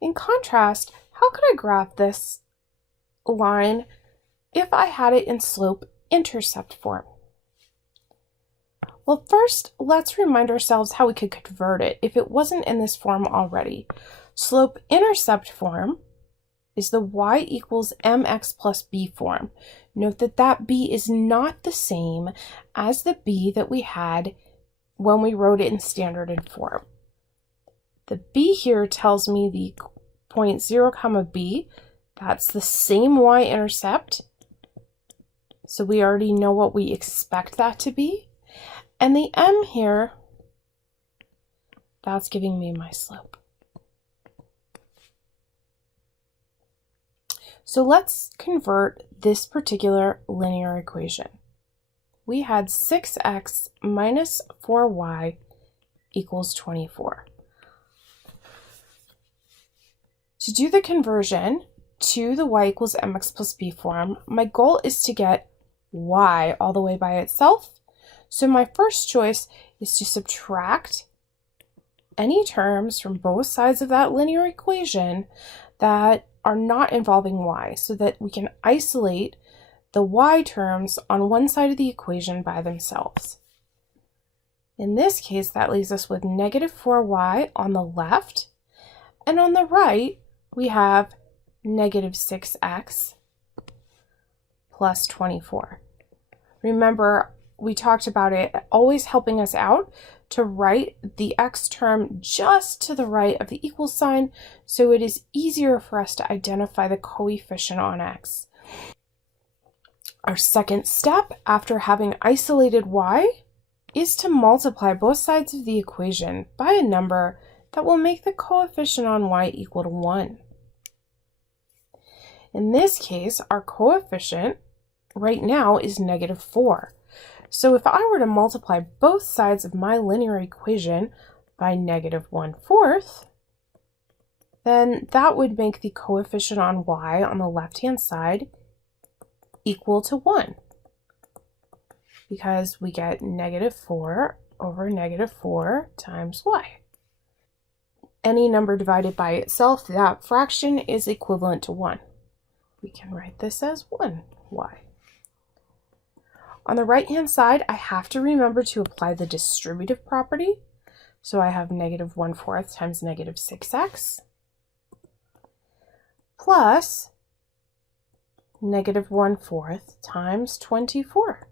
In contrast, how could I graph this line if I had it in slope-intercept form? Well, first, let's remind ourselves how we could convert it if it wasn't in this form already. Slope-intercept form is the y equals mx plus b form. Note that that b is not the same as the b that we had when we wrote it in standard form. The b here tells me the point 0, b. That's the same y-intercept. So we already know what we expect that to be. And the m here, that's giving me my slope. So let's convert this particular linear equation. We had 6x minus 4y equals 24. To do the conversion to the y equals mx plus b form, my goal is to get y all the way by itself. So my first choice is to subtract any terms from both sides of that linear equation that are not involving y, so that we can isolate the y terms on one side of the equation by themselves. In this case, that leaves us with negative 4y on the left, and on the right, we have negative 6x plus 24. Remember, we talked about it always helping us out to write the x term just to the right of the equal sign, so it is easier for us to identify the coefficient on x. Our second step after having isolated y is to multiply both sides of the equation by a number that will make the coefficient on y equal to 1. In this case, our coefficient right now is negative 4. So if I were to multiply both sides of my linear equation by negative 1/4, then that would make the coefficient on y on the left-hand side equal to 1, because we get negative 4 over negative 4 times y. Any number divided by itself, that fraction is equivalent to 1. We can write this as 1y. On the right-hand side, I have to remember to apply the distributive property. So I have negative 1/4 times negative 6x plus negative 1/4 times 24,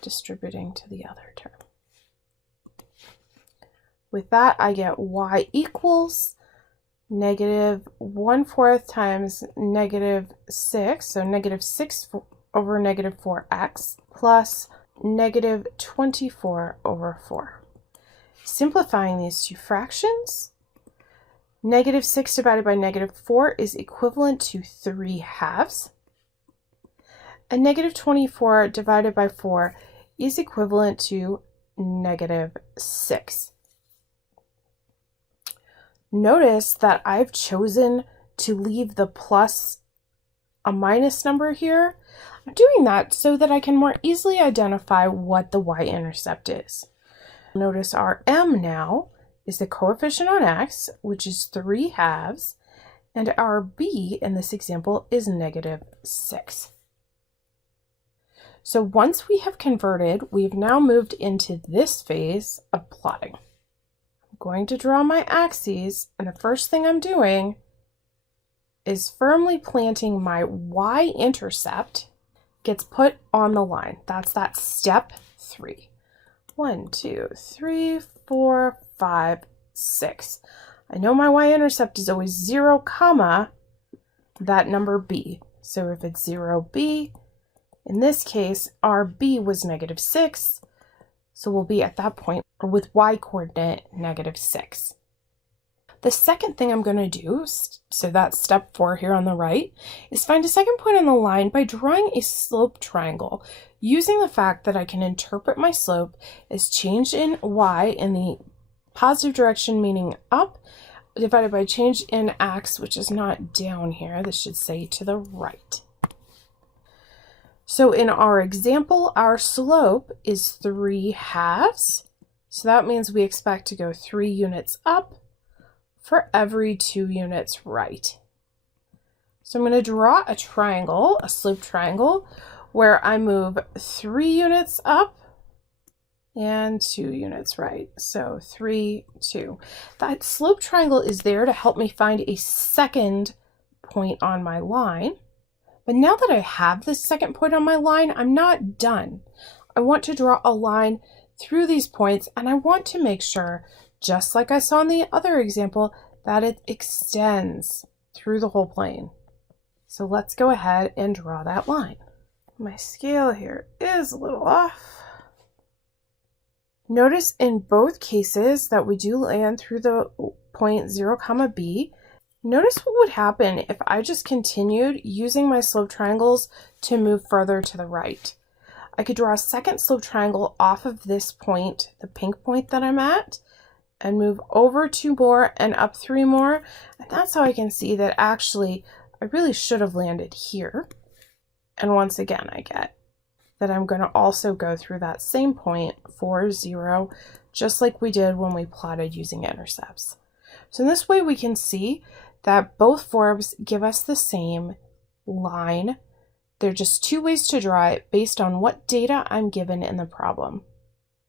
distributing to the other term. With that, I get y equals negative 1/4 times negative 6, so negative 6 over negative 4x plus negative 24 over 4. Simplifying these two fractions, negative 6 divided by negative 4 is equivalent to 3/2, and negative 24 divided by 4 is equivalent to negative 6. Notice that I've chosen to leave the plus a minus number here. I'm doing that so that I can more easily identify what the y-intercept is. Notice our m now is the coefficient on x, which is 3/2, and our b in this example is negative 6. So once we have converted, we've now moved into this phase of plotting. I'm going to draw my axes, and the first thing I'm doing is firmly planting my y-intercept gets put on the line. That's that step 3. 1, 2, 3, 4, 5, 6. I know my y-intercept is always 0, comma, that number b. So if it's 0b, in this case, our b was negative 6. So we'll be at that point with y-coordinate negative 6. The second thing I'm going to do, so that's step 4 here on the right, is find a second point on the line by drawing a slope triangle, using the fact that I can interpret my slope as change in y in the positive direction, meaning up, divided by change in x, which is not down here. This should say to the right. So in our example, our slope is 3/2. So that means we expect to go 3 units up, for every 2 units right. So I'm going to draw a triangle, a slope triangle, where I move 3 units up and 2 units right. So 3, 2. That slope triangle is there to help me find a second point on my line. But now that I have this second point on my line, I'm not done. I want to draw a line through these points, and I want to make sure, just like I saw in the other example, that it extends through the whole plane. So let's go ahead and draw that line. My scale here is a little off. Notice in both cases that we do land through the point 0, B. Notice what would happen if I just continued using my slope triangles to move further to the right. I could draw a second slope triangle off of this point, the pink point that I'm at, and move over 2 more and up 3 more. And that's how I can see that actually I really should have landed here. And once again, I get that I'm going to also go through that same point, 4, 0, just like we did when we plotted using intercepts. So in this way, we can see that both forms give us the same line. They're just 2 ways to draw it based on what data I'm given in the problem.